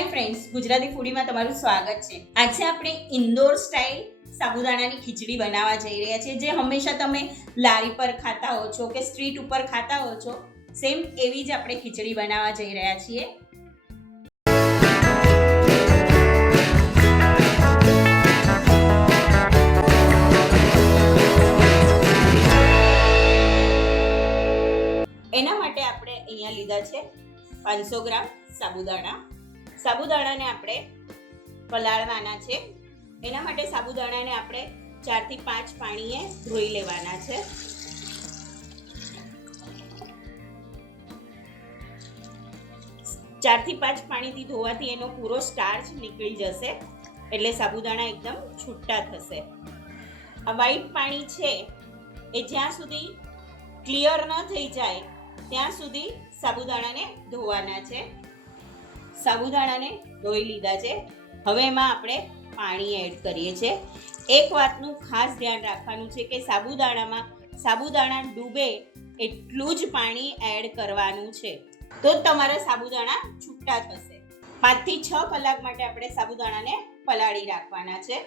Hi friends Gujarati ફૂડીમાં તમારું સ્વાગત છે. આજે આપણે ઇન્દોર સ્ટાઇલ સાબુદાણાની ખીચડી બનાવવા જઈ રહ્યા છીએ, જે હંમેશા તમે લારી પર ખાતા હો છો કે સ્ટ્રીટ ઉપર ખાતા હો છો સેમ એવી જ આપણે ખીચડી બનાવવા જઈ રહ્યા છીએ. એના માટે આપણે અહીંયા લીધા છે પાંચસો ગ્રામ સાબુદાણા સાબુદાણાને આપણે પલાળવાના છે. એના માટે સાબુદાણાને આપણે ચારથી પાંચ પાણીએ ધોઈ લેવાના છે. ચારથી પાંચ પાણીથી ધોવાથી એનો પૂરો સ્ટાર્ચ નીકળી જશે, એટલે સાબુદાણા એકદમ છૂટા થશે. આ વ્હાઈટ પાણી છે, એ જ્યાં સુધી ક્લિયર ન થઈ જાય, ત્યાં સુધી સાબુદાણાને ધોવાના છે. સાબુદાણાને ધોઈ લીધા છે. હવે એમાં આપણે પાણી એડ કરીએ છીએ. એક વાતનું ખાસ ધ્યાન રાખવાનું છે કે સાબુદાણામાં, સાબુદાણા ડૂબે એટલું જ પાણી એડ કરવાનું છે. તો તમારા સાબુદાણા છૂટા થશે. પાંચથી છ કલાક માટે આપણે સાબુદાણાને પલાળી રાખવાના છે.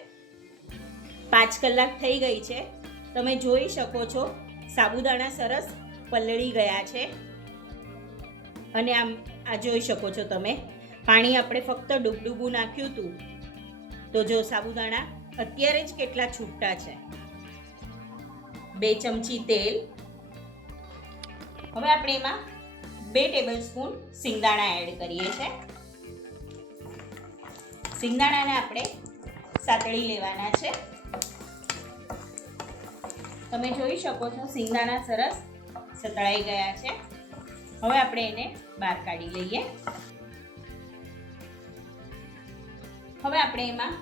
પાંચ કલાક થઈ ગઈ છે. તમે જોઈ શકો છો, સાબુદાણા સરસ પલળી ગયા છે. અને આમ, આ જોઈ શકો છો તમે. પાણી આપણે ફક્ત ડૂબડૂબું નાખ્યું હતું તો જો સાબુદાણા, અત્યારે જ કેટલા છૂટા છે. બે ચમચી તેલ. હવે આપણે એમાં બે ટેબલ સ્પૂન સિંગદાણા એડ કરીએ છીએ સિંગદાણાને આપણે સાતળી લેવાના છે. તમે જોઈ શકો છો સિંગદાણા સરસ સતળાઈ ગયા છે. હવે આપણે એને બહાર કાઢી લઈએ. હવે આપણે એમાં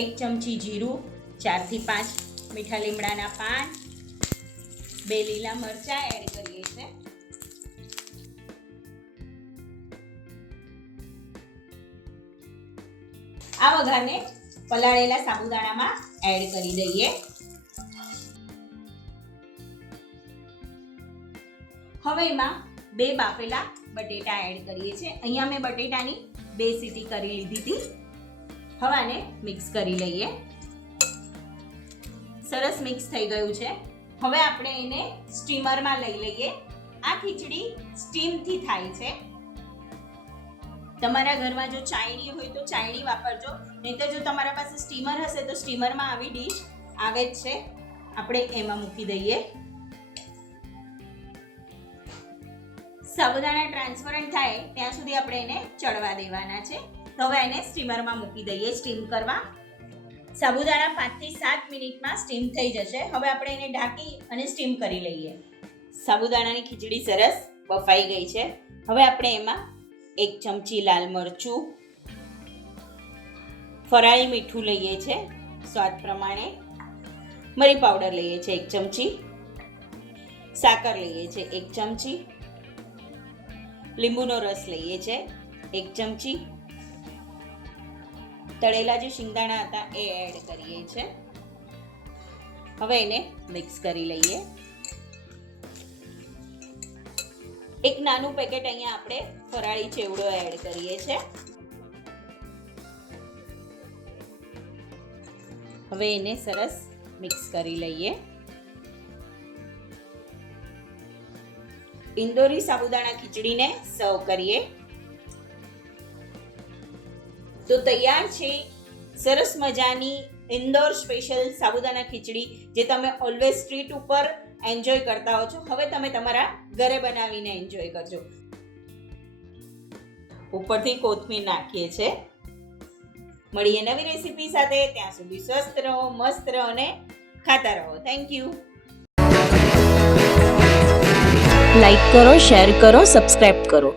એક ચમચી જીરું, ચારથી પાંચ મીઠા લીમડાના પાન, બે લીલા મરચાં એડ કરીએ છીએ. આ વઘારને પલાળેલા સાબુદાણામાં એડ કરી દઈએ. હવે એમાં બે બાફેલા બટેટા એડ કરીએ છીએ. અહીંયા મેં બટેટાની બે સીટી કરી લીધી હતી. હવે આને મિક્સ કરી લઈએ. સરસ મિક્સ થઈ ગયું છે. હવે આપણે એને સ્ટીમરમાં લઈ લઈએ. આ ખીચડી સ્ટીમથી થાય છે. તમારા ઘરમાં જો ચાયણી હોય તો ચાયણી વાપરજો. નહીં તો જો તમારા પાસે સ્ટીમર હશે તો સ્ટીમરમાં આવી ડીશ આવે જ છે. આપણે એમાં મૂકી દઈએ. સાબુદાણા ટ્રાન્સપરન્ટ થાય, ત્યાં સુધી આપણે એને ચડવા દેવાના છે. હવે એને સ્ટીમરમાં મૂકી દઈએ, સ્ટીમ કરવા. સાબુદાણા પાંચથી સાત મિનિટમાં સ્ટીમ થઈ જશે. હવે આપણે એને ઢાંકી અને સ્ટીમ કરી લઈએ. સાબુદાણાની ખીચડી સરસ બફાઈ ગઈ છે. હવે આપણે એમાં એક ચમચી લાલ મરચું, ફરાળી મીઠું લઈએ છે, સ્વાદ પ્રમાણે. મરી પાવડર લઈએ છે એક ચમચી. સાકર લઈએ છે એક ચમચી. લીંબુનો રસ લઈએ છે એક ચમચી. તળેલા જે શિંગદાણા હતા એ એડ કરીએ છે. હવે એને મિક્સ કરી લઈએ. એક નાનું પેકેટ અહીંયા આપણે ફરાળી ચેવડો એડ કરીએ છે. હવે એને સરસ મિક્સ કરી લઈએ. ઇન્દોરી સાબુદાણા ખીચડીને સર્વ કરીએ. તો તૈયાર છે સરસ મજાની ઇન્દોર સ્પેશિયલ સાબુદાણા ખીચડી, જે તમે ઓલવેઝ સ્ટ્રીટ ઉપર એન્જોય કરતા હો છો. હવે તમે તમારા ઘરે બનાવીને એન્જોય કરજો. ઉપરથી કોથમીર નાખીએ છે. મળીએ નવી રેસીપી સાથે. ત્યાં સુધી સ્વસ્થ રહો, મસ્ત રહો અને ખાતા રહો. થેન્ક યુ લાઈક કરો શેર કરો સબસ્ક્રાઈબ કરો.